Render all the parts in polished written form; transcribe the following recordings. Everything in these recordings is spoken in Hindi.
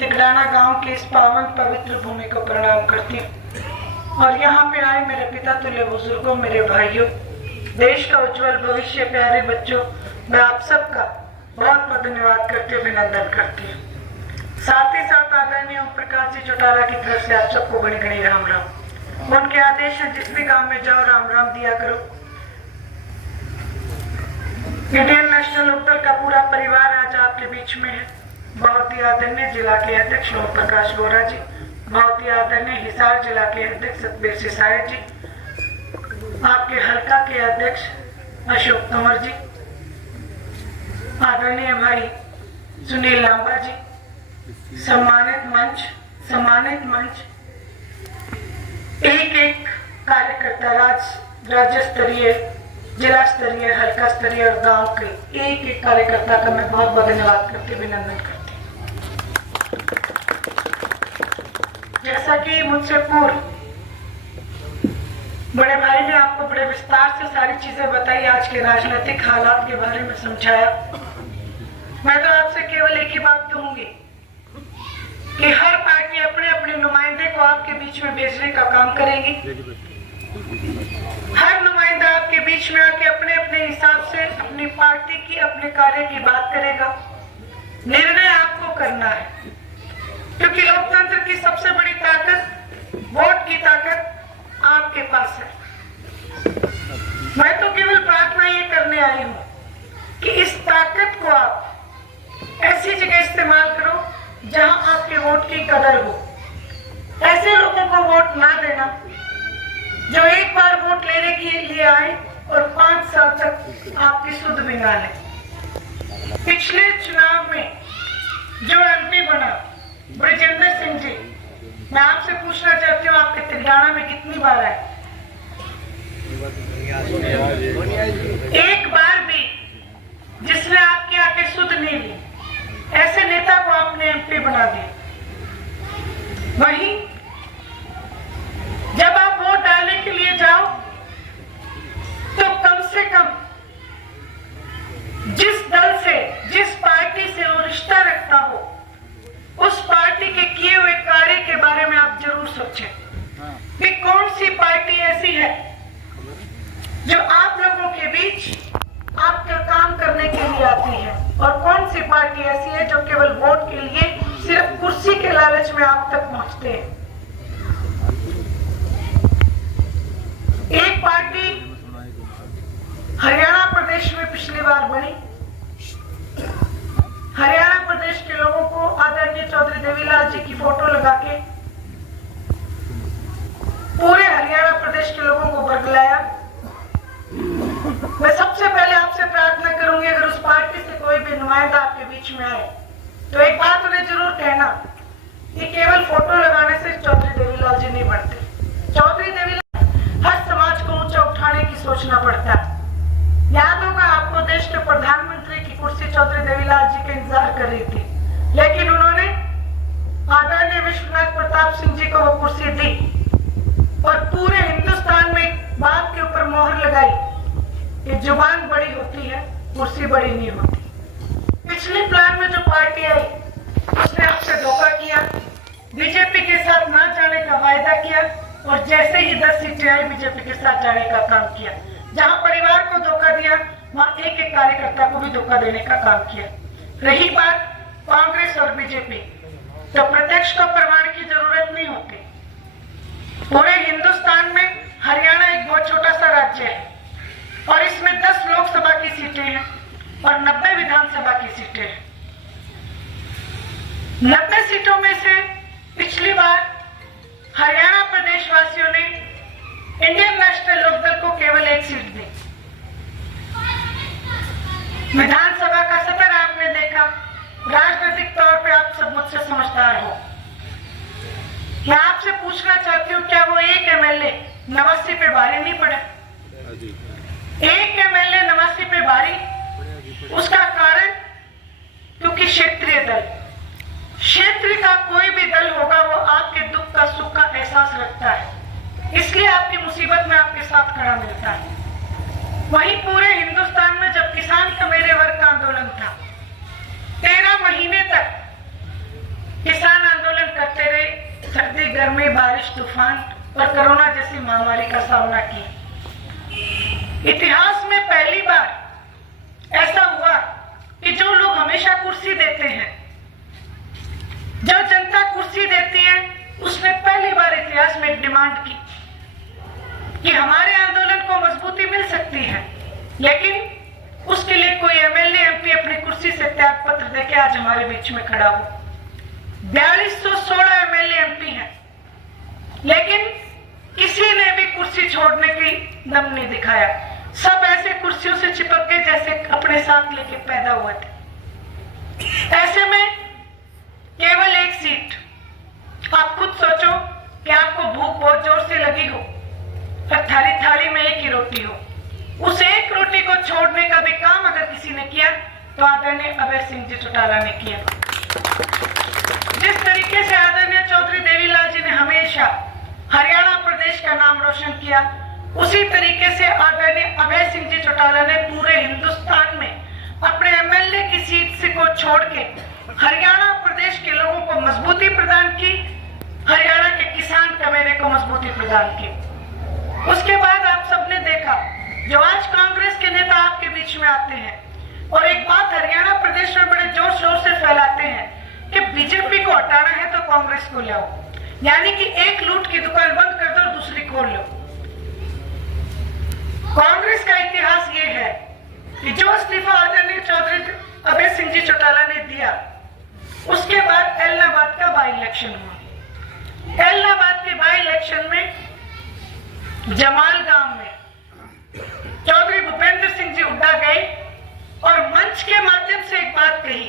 तिगड़ाना गांव के इस पावन पवित्र भूमि को प्रणाम करती हूँ और यहाँ पे आए मेरे पिता तुल्य बुजुर्गों, मेरे भाइयों, देश का उज्जवल भविष्य, प्यारे बच्चों, मैं आप सबका बहुत बहुत धन्यवाद करती हूँ, अभिनंदन करती हूँ। साथ ही साथ आदरणीय ओम प्रकाश जी चौटाला की तरफ से आप सबको घड़ी घड़ी राम राम। उनके आदेश है जिस भी गांव में जाओ राम राम दिया करो। इंडियन नेशनल लोकदल का पूरा परिवार आज आपके बीच में है। बहुत ही आदरणीय जिला के अध्यक्ष ओम प्रकाश गोरा जी, बहुत ही आदरणीय हिसार जिला के अध्यक्ष सतबीर सिसाई जी, आपके हल्का के अध्यक्ष अशोक तंवर जी, आदरणीय भाई सुनील लांबा जी, सम्मानित मंच, एक एक कार्यकर्ता राज्य स्तरीय, जिला स्तरीय, हल्का स्तरीय और गांव के एक एक कार्यकर्ता का मैं बहुत बहुत धन्यवाद करती हूँ, अभिनंदन करती हूँ। जैसा कि मुझसे पूर्व बड़े भाई ने आपको बड़े विस्तार से सारी चीजें बताई, आज के राजनीतिक हालात के बारे में समझाया, मैं तो आपसे केवल एक ही बात कहूंगी कि हर पार्टी अपने अपने नुमाइंदे को आपके बीच में भेजने का काम करेगी। हर नुमाइंदा आपके बीच में आके अपने अपने हिसाब से अपनी पार्टी की, अपने कार्य की बात करेगा। निर्णय आपको करना है, क्योंकि लोकतंत्र की सबसे बड़ी ताकत, वोट की ताकत आपके पास है। मैं तो केवल प्रार्थना ये करने आई हूँ कि इस ताकत को आप ऐसी जगह इस्तेमाल करो जहां आपके वोट की कदर हो। ऐसे लोगों को वोट ना देना जो एक बार वोट लेने के लिए आए और 5 साल तक आपकी सुध भी ना ले। पिछले चुनाव में जो एमपी बना ब्रजेंद्र सिंह जी, मैं आपसे पूछना चाहती हूँ आपके तिगड़ाना में कितनी बार आए? एक बार भी जिसने आपके आके सुध नहीं ली, ऐसे नेता को आपने एमपी बना दिया। वहीं जब आप वोट डालने के लिए जाओ तो कम से कम जिस दल से, जिस पार्टी से वो रिश्ता रखता हो, उस पार्टी के किए हुए कार्य के बारे में आप जरूर सोचें कि कौन सी पार्टी ऐसी है जो आप लोगों के बीच आपका काम करने के लिए आती है, और कौन सी पार्टी ऐसी है जो केवल वोट के लिए, सिर्फ कुर्सी के लालच में आप तक पहुंचते हैं। एक पार्टी हरियाणा प्रदेश में पिछली बार बनी। हरियाणा प्रदेश के लोगों को आदरणीय चौधरी देवीलाल जी की फोटो लगा के पूरे हरियाणा प्रदेश के लोगों को बरगलाया। मैं सबसे पहले आपसे प्रार्थना करूंगी, अगर उस पार्टी से कोई भी नुमाइंदा आपके बीच में आए तो एक बात उन्हें जरूर कहना कि केवल फोटो लगाने से चौधरी देवीलाल जी नहीं बनते। चौधरी देवीलाल, हर समाज को ऊंचा उठाने की सोचना पड़ता है। याद होगा आपको, देश के प्रधानमंत्री की कुर्सी चौधरी देवीलाल जी का इंतजार कर रही थी, लेकिन उन्होंने आदरणीय विश्वनाथ प्रताप सिंह जी को वो कुर्सी दी और पूरे हिंदुस्तान में बात के ऊपर मोहर लगाई कि जुबान बड़ी होती है, कुर्सी बड़ी नहीं होती। पिछले प्लान में जो पार्टी आई उसने आपसे धोखा किया, बीजेपी के साथ ना जाने का वायदा किया और जैसे ही 10 सीटें आई बीजेपी के साथ जाने का काम किया। जहां परिवार को धोखा दिया वहां एक एक कार्यकर्ता को भी धोखा देने का काम किया। रही बात कांग्रेस और बीजेपी, तो प्रत्यक्ष को प्रमाण की जरूरत नहीं होती। पूरे हिंदुस्तान में हरियाणा एक बहुत छोटा सा राज्य है और इसमें 10 लोकसभा की सीटें हैं और 90 विधानसभा की सीटें हैं। 90 सीटों में से पिछली बार हरियाणा प्रदेश वासियों ने इंडियन नेशनल लोकदल को केवल 1 सीट दी। विधानसभा का सत्र आपने देखा। राजनीतिक तौर पे आप सब मुझसे समझदार हो। मैं आपसे पूछना चाहती हूँ, क्या वो एक एमएलए नवासी पे भारी नहीं पड़ा? एक एमएलए नवासी पे भारी, उसका कारण क्योंकि क्षेत्रीय दल, क्षेत्र का कोई भी दल होगा वो आपके दुख का, सुख का एहसास रखता है, इसलिए आपकी मुसीबत में आपके साथ खड़ा मिलता है। वहीं पूरे हिंदुस्तान में जब किसान का मेरे वर्ग का आंदोलन था, 13 महीने तक किसान तूफान और कोरोना जैसी महामारी का सामना किया। इतिहास में पहली बार ऐसा हुआ कि जो लोग हमेशा कुर्सी देते हैं, जो जनता कुर्सी देती है, उसने पहली बार इतिहास में एक डिमांड की कि हमारे आंदोलन को मजबूती मिल सकती है, लेकिन उसके लिए कोई एमएलए एमपी अपनी कुर्सी से त्याग पत्र देके आज हमारे बीच में खड़ा हो। 4216 एमएलए एमपी हैं, लेकिन किसी ने भी कुर्सी छोड़ने की दम नहीं दिखाया। सब ऐसे कुर्सियों से चिपक के जैसे अपने साथ लेके पैदा हुए थे। ऐसे में केवल एक सीट, आप खुद सोचो कि आपको भूख बहुत जोर से लगी हो और थाली में एक ही रोटी हो, उस एक रोटी को छोड़ने का भी काम अगर किसी ने किया तो आदरणीय अभय सिंह जी चौटाला ने किया। जिस तरीके से आदरणीय चौधरी देवीलाल जी ने हमेशा हरियाणा प्रदेश का नाम रोशन किया, उसी तरीके से आदरणीय अभय सिंह जी चौटाला ने पूरे हिंदुस्तान में अपने एमएलए की सीट से को छोड़ के हरियाणा प्रदेश के लोगों को मजबूती प्रदान की, हरियाणा के किसान कमेरे को मजबूती प्रदान की। उसके बाद आप सबने देखा, जो आज कांग्रेस के नेता आपके बीच में आते हैं और एक बात हरियाणा प्रदेश में बड़े जोर शोर से फैलाते हैं कि बीजेपी को हटाना है तो कांग्रेस को ले आओ, यानी कि एक लूट की दुकान बंद कर दो और दूसरी खोल लो। कांग्रेस का इतिहास ये है कि जो इस्तीफा आदरणीय चौधरी अभय सिंह जी चौटाला ने दिया, उसके बाद एलनाबाद का बाई इलेक्शन हुआ। एलनाबाद के बाई इलेक्शन में जमाल गांव में चौधरी भूपेंद्र सिंह जी हुड्डा गए और मंच के माध्यम से एक बात कही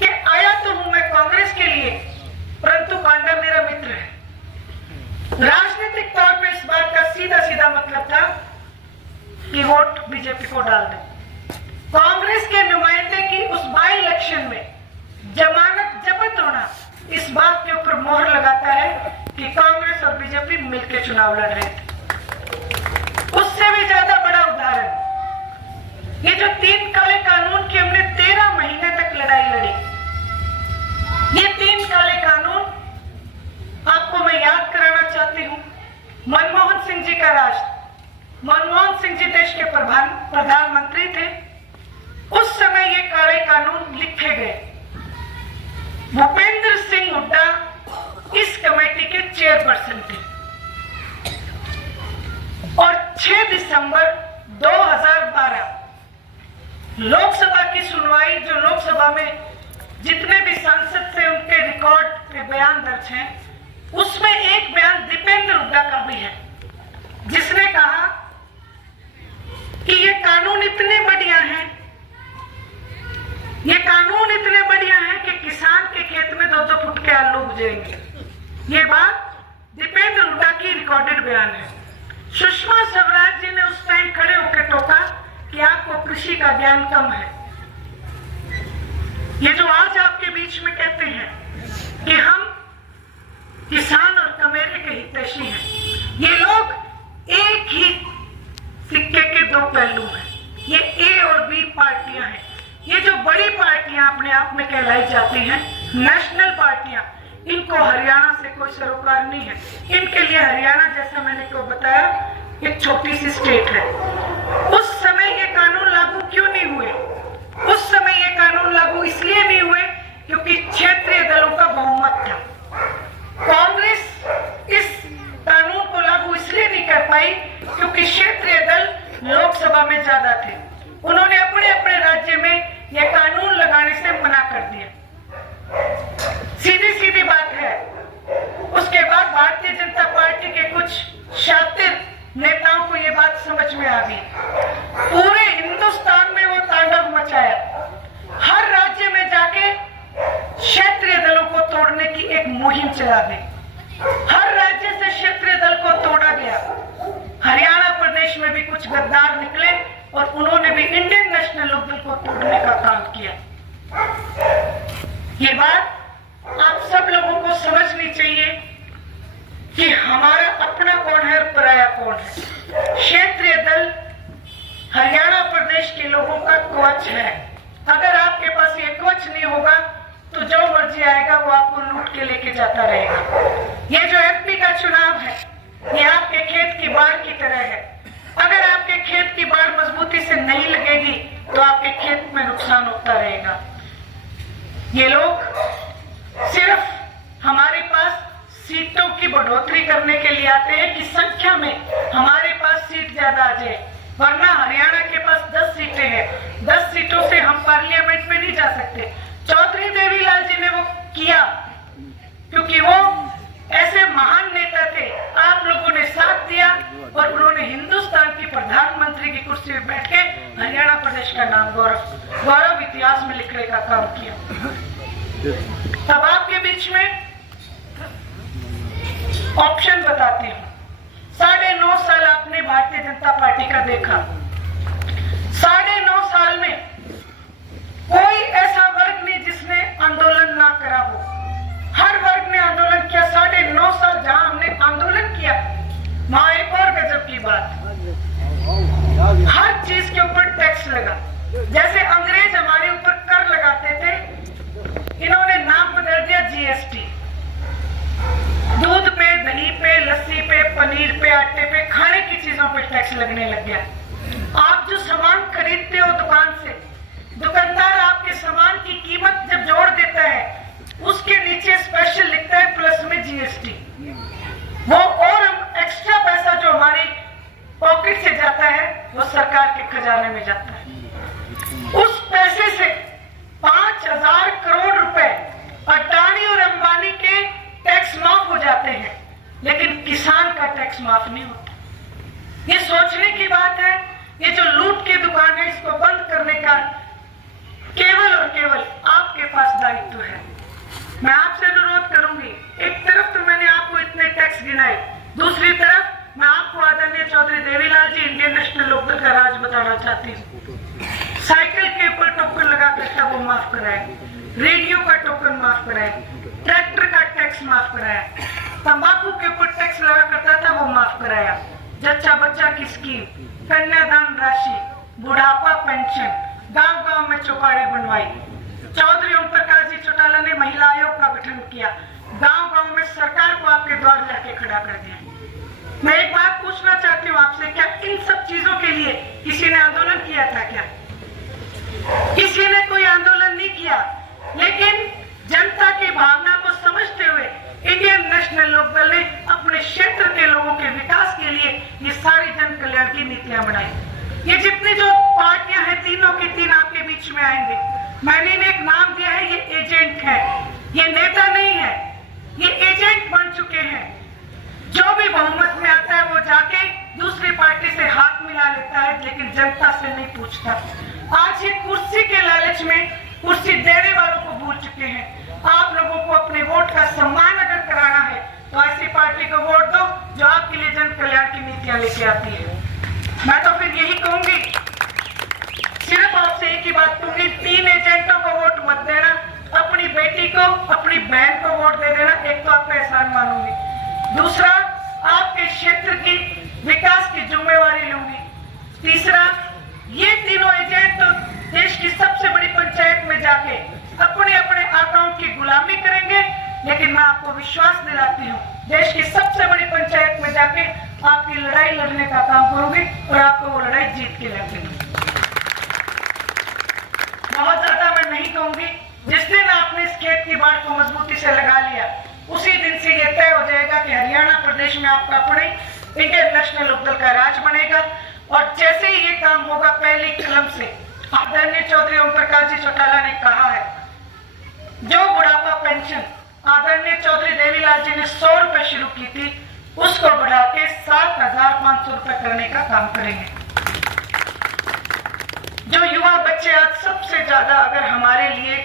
कि आया तो हूं मैं कांग्रेस के लिए, परंतु कांडा मेरा मित्र है। राजनीतिक तौर पे इस बात का सीधा सीधा मतलब था कि वोट बीजेपी को डाल दे। कांग्रेस के नुमाइंदे की उस बाई इलेक्शन में जमानत जब्त होना इस बात के ऊपर मोहर लगाता है कि कांग्रेस और बीजेपी मिलकर चुनाव लड़ रहे थे। उससे भी ज्यादा बड़ा उदाहरण, ये जो 3 काले कानून की हमने 13 महीने तक लड़ाई लड़ी, ये 3 काले कानून आपको मैं याद कराना चाहती हूँ। मनमोहन सिंह जी का राज, मनमोहन सिंह जी देश के प्रधानमंत्री थे, उस समय ये काले कानून लिखे गए। भूपेंद्र सिंह हुड्डा इस कमेटी के चेयरपर्सन थे और 6 दिसंबर 2012 लोकसभा की सुनवाई, जो लोकसभा में जितने भी सांसद थे उनके रिकॉर्ड पे बयान दर्ज हैं, उसमें एक बयान दीपेंद्र हुड्डा का भी है, जिसने कहा कि ये कानून इतने बढ़िया हैं, ये कानून इतने बढ़िया हैं कि किसान के खेत में 2-2 फुट के आलू उगेंगे। ये बात दीपेंद्र हुड्डा की रिकॉर्डेड बयान है। सुषमा स्वराज जी ने उस टाइम खड़े होकर टोका कि आपको कृषि का ज्ञान कम है। ये जो आज आपके बीच में कहते हैं कि हम किसान और कमेरे के हितैषी हैं, ये लोग एक ही सिक्के के 2 पहलू हैं। ये ए और बी पार्टियां हैं। ये जो बड़ी पार्टियां अपने आप में कहलाई जाती हैं, नेशनल पार्टियां, इनको हरियाणा से कोई सरोकार नहीं है। इनके लिए हरियाणा, जैसा मैंने को बताया, एक छोटी सी स्टेट है। उस समय ये कानून लागू क्यों नहीं हुए? उस समय ये कानून लागू इसलिए नहीं हुए क्योंकि क्षेत्रीय दलों का बहुमत था। कांग्रेस इस कानून को लागू इसलिए नहीं कर पाई क्योंकि क्षेत्रीय दल लोकसभा में ज्यादा थे। उन्होंने अपने अपने राज्य में यह कानून लगाने से मना कर दिया। सीधी सीधी बात है। उसके बाद भारतीय जनता पार्टी के कुछ शातिर नेताओं को यह बात समझ में आ गई। पूरे हिंदुस्तान में वो तांडव मचाया। हर राज्य में जाके क्षेत्रीय दलों को तोड़ने की एक मुहिम चला दी। हर राज्य से क्षेत्रीय दल को तोड़ा गया। हरियाणा प्रदेश में भी कुछ गद्दार निकले और उन्होंने भी इंडियन नेशनल लोकदल को तोड़ने का काम किया। ये बात आप सब लोगों को समझनी चाहिए कि हमारा अपना कौन है और पराया कौन है। क्षेत्रीय दल हरियाणा प्रदेश के लोगों का कवच है। अगर आपके पास ये कवच नहीं होगा तो जो मर्जी आएगा वो आपको लूट के लेके जाता रहेगा। ये जो एमपी का चुनाव ये लोग सिर्फ हमारे पास सीटों की बढ़ोतरी करने के लिए आते हैं कि संख्या में हमारे पास सीट ज्यादा आ जाए, वरना हरियाणा के पास 10 सीटें हैं, 10 सीटों से हम पार्लियामेंट में नहीं जा सकते। चौधरी देवीलाल जी ने वो किया क्योंकि वो ऐसे महान नेता थे, आप लोगों ने साथ दिया और उन्होंने हिंदुस्तान की प्रधानमंत्री की कुर्सी में बैठ के हरियाणा प्रदेश का नाम गौरव इतिहास में लिखने का काम किया। अब आपके बीच में ऑप्शन बताती हूँ। 9.5 साल आपने भारतीय जनता पार्टी का देखा। 9.5 साल में कोई ऐसा वर्ग नहीं जिसने आंदोलन ना करा हो, हर वर्ग ने आंदोलन किया। 9.5 साल जहां हमने आंदोलन किया, वहां एक और गजब की बात, हर चीज के ऊपर टैक्स लगा। जैसे अंग्रेज हमारे ऊपर कर लगाते थे, इन्होंने नाम बदल दिया जीएसटी। दूध पे, दही पे, लस्सी पे, पनीर पे, आटे पे, खाने की चीजों पे टैक्स लगने लग गया। आप जो सामान खरीदते हो दुकान से, दुकानदार आपके सामान की कीमत जब जोड़ देता है, उसके नीचे स्पेशल लिखता है प्लस में जीएसटी। वो और एक्स्ट्रा पैसा जो हमारी पॉकेट से जाता है वो सरकार के खजाने में जाता है। उस पैसे से 5,000 करोड़ रुपए अडानी और अंबानी के टैक्स माफ हो जाते हैं, लेकिन किसान का टैक्स माफ नहीं होता। ये सोचने की बात है। ये जो लूट की दुकान है, इसको बंद करने का केवल और केवल आपके पास दायित्व है। मैं आपसे अनुरोध करूंगी, एक तरफ तो मैंने आपको इतने टैक्स गिनाए, दूसरी तरफ मैं आपको आदरणीय चौधरी देवीलाल जी इंडियन नेशनल लोकदल का राज बताना चाहती हूँ। साइकिल के ऊपर टोकन लगा करता वो माफ कराए, रेडियो का टोकन माफ कराए, ट्रैक्टर का टैक्स माफ कराया, तंबाकू के ऊपर टैक्स लगा करता था वो माफ कराया, जच्चा बच्चा की स्कीम, कन्यादान राशि, बुढ़ापा पेंशन, गांव-गांव में चौपाड़े बनवाई। चौधरी ओम प्रकाश जी चौटाला ने महिला आयोग का गठन किया, गांव-गांव में सरकार को आपके द्वार जाके खड़ा कर दिया। मैं एक बात पूछना चाहती हूँ आपसे, क्या इन सब चीजों के लिए किसी ने आंदोलन किया था? क्या किसी ने कोई आंदोलन नहीं किया, लेकिन जनता की भावना को समझते हुए इंडियन नेशनल लोकदल ने अपने क्षेत्र के लोगों के विकास के लिए ये सारी जन कल्याण की नीतियां बनाई। ये जितनी जो पार्टियां हैं, तीनों की तीन आपके बीच में आएंगे। मैंने इन्हें एक नाम दिया है, ये एजेंट है, ये नेता नहीं है, ये एजेंट बन चुके हैं। जो भी बहुमत में आता है वो जाके दूसरी पार्टी से हाथ मिला लेता है, लेकिन जनता से नहीं पूछता। आज ये कुर्सी के लालच में कुर्सी देने वालों को भूल चुके हैं। आप लोगों को अपने वोट का सम्मान अगर कराना है तो ऐसी पार्टी को वोट दो जो आपके लिए जन कल्याण की नीतियां लेके आती है। मैं तो फिर यही कहूंगी, सिर्फ आपसे एक ही बात कहूंगी, 3 एजेंटों को वोट मत देना, अपनी बेटी को, अपनी बहन को वोट दे देना। एक तो आपका एहसान मानूंगी, दूसरा आपके क्षेत्र की विकास की जिम्मेवारी लूंगी, तीसरा ये तीनों एजेंट तो देश की सबसे बड़ी पंचायत में जाके अपने अपने अकाउंट की गुलामी करेंगे, लेकिन मैं आपको विश्वास दिलाती हूँ, देश की सबसे बड़ी पंचायत में जाके आपकी लड़ाई लड़ने का काम करूंगी और आपको वो लड़ाई जीत के लड़ूंगी। बहुत ज्यादा मैं नहीं कहूंगी। जिस दिन आपने इस खेत की बाढ़ को मजबूती से लगा लिया, उसी दिन से ये तय हो जाएगा कि हरियाणा प्रदेश में आपका अपने इंडियन नेशनल लोकदल का राज बनेगा। और जैसे ही ये काम होगा, पहली कलम से आदरणीय चौधरी ओम प्रकाश जी चौटाला ने कहा है, जो बुढ़ापा पेंशन आदरणीय चौधरी देवीलाल जी ने 100 रुपए शुरू की थी, उसको बढ़ा के 7,500 रुपए करने का काम करेंगे। जो युवा बच्चे आज सबसे ज्यादा अगर हमारे लिए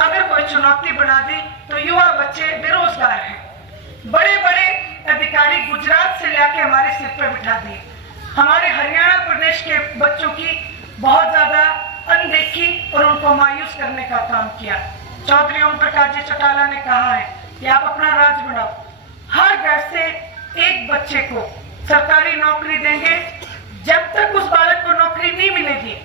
अगर कोई चुनौती बना दी तो युवा बच्चे बेरोजगार हैं। बड़े बड़े अधिकारी गुजरात से लाके हमारे सिर पर बिठा दिए। हमारे हरियाणा प्रदेश के बच्चों की बहुत ज्यादा अनदेखी और उनको मायूस करने का काम किया। चौधरी ओम प्रकाश जी चौटाला ने कहा है कि आप अपना राज बढ़ाओ, हर घर से एक बच्चे को सरकारी नौकरी देंगे। जब तक उस बालक को नौकरी नहीं मिलेगी,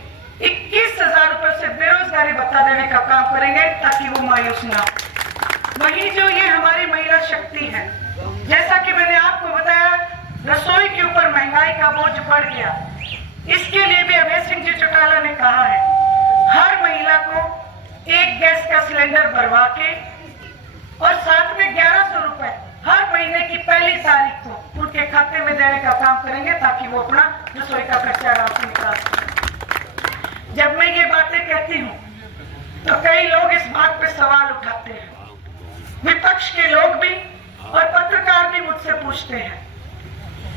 21,000 रुपए से बेरोजगारी भत्ता देने का काम करेंगे ताकि वो मायूस ना हो। वही जो ये हमारी महिला शक्ति है, जैसा कि मैंने आपको बताया, रसोई के ऊपर महंगाई का बोझ बढ़ गया। इसके लिए भी अभय सिंह जी चौटाला ने कहा है, हर महिला को एक गैस का सिलेंडर टेंडर भरवा के और साथ में 1100 रुपए हर महीने की पहली तारीख को उनके खाते में देने का काम करेंगे, ताकि वो अपना रसोई का खर्चा आराम से निकाल सकें। जब मैं ये बातें कहती हूँ तो कई लोग इस बात पे सवाल उठाते हैं, विपक्ष के लोग भी और पत्रकार भी मुझसे पूछते हैं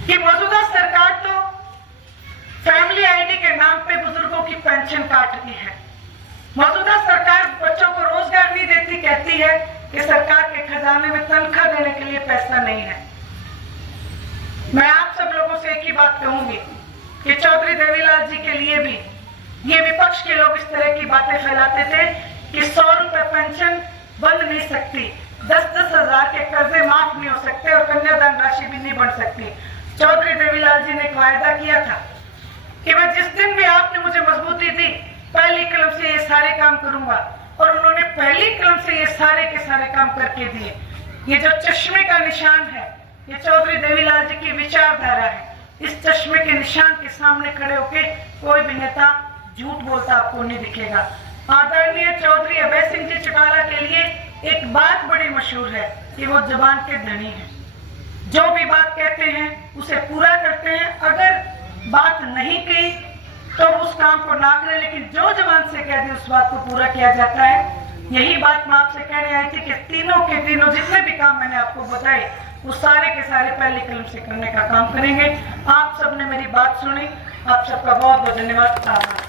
कि मौजूदा सरकार तो फैमिली आईडी के नाम पे बुजुर्गों की पेंशन काटती है, मौजूदा सरकार बच्चों को रोजगार नहीं देती, कहती है कि सरकार के खजाने में तनख्वाह देने के लिए पैसा नहीं है। मैं आप सब लोगों से एक ही बात कहूंगी कि चौधरी देवीलाल जी के लिए भी ये विपक्ष के लोग इस तरह की बातें फैलाते थे कि 100 रुपए पेंशन बन नहीं सकती, 10-10 हजार के कर्जे माफ नहीं हो सकते और कन्यादान राशि भी नहीं बन सकती। चौधरी देवीलाल जी ने एक वायदा किया था कि मैं जिस दिन भी आपने मुझे मजबूती दी, पहली कलम से ये सारे काम करूंगा, और उन्होंने पहली कलम से ये सारे के सारे काम करके दिए। ये जो चश्मे का निशान है, ये चौधरी देवीलाल जी की विचारधारा है। इस चश्मे के निशान के सामने खड़े होके कोई भी नेता झूठ बोलता आपको नहीं दिखेगा। आदरणीय चौधरी अभय सिंह जी चौटाला के लिए एक बात बड़ी मशहूर है कि वो जुबान के धनी हैं, जो भी बात कहते हैं उसे पूरा करते हैं। अगर बात नहीं कही तो उस काम को ना करें, लेकिन जो जबान से कह दे उस बात को पूरा किया जाता है। यही बात मैं आपसे कहने आई थी कि तीनों के तीनों जितने भी काम मैंने आपको बताए वो सारे के सारे पहली कलम से करने का काम करेंगे। आप सबने मेरी बात सुनी, आप सबका बहुत बहुत धन्यवाद।